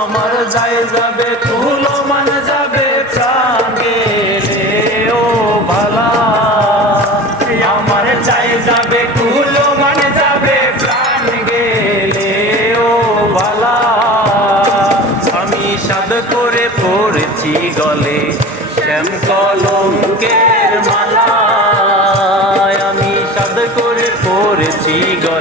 আমার যাই যাবে তুলো মান যাবে প্রাণ গেলে ও ভালা আমার যাই যাবে তুলো মান যাবে প্রাণ গেলে ও ভালা আমি সাদ করে পড়েছি গলে, শ্যাম কলঙ্কের মালা আমি সাদ করে পড়েছি গলে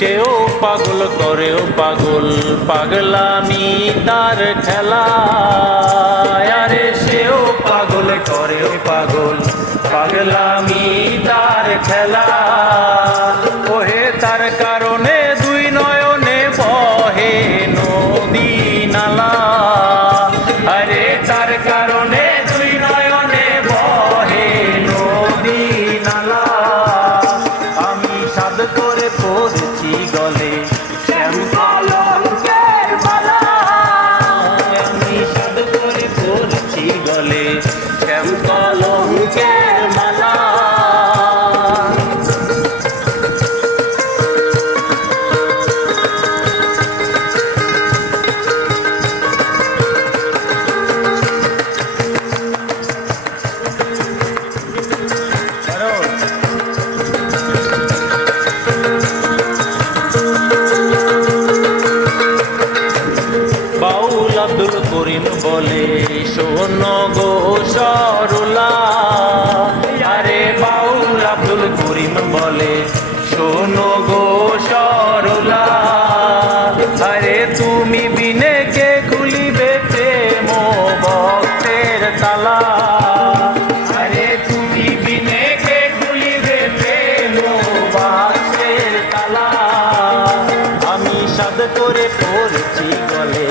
সেও পাগল, করেও পাগল, পাগলামি তার খেলা। আরে সেও পাগল, করেও পাগল, পাগলামি তার খেলা। ওহে তার কারণে বলে, শোন গো সরলা। আরে বাউল আব্দুল করিম বলে, শোন গো সরলা। আরে তুমি বিনে কে খুলিবে প্রেম ভক্তের তালা? আরে তুমি বিনে কে খুলিবে প্রেম ভক্তের তালা? আমি সাদ করে পড়ছি গলে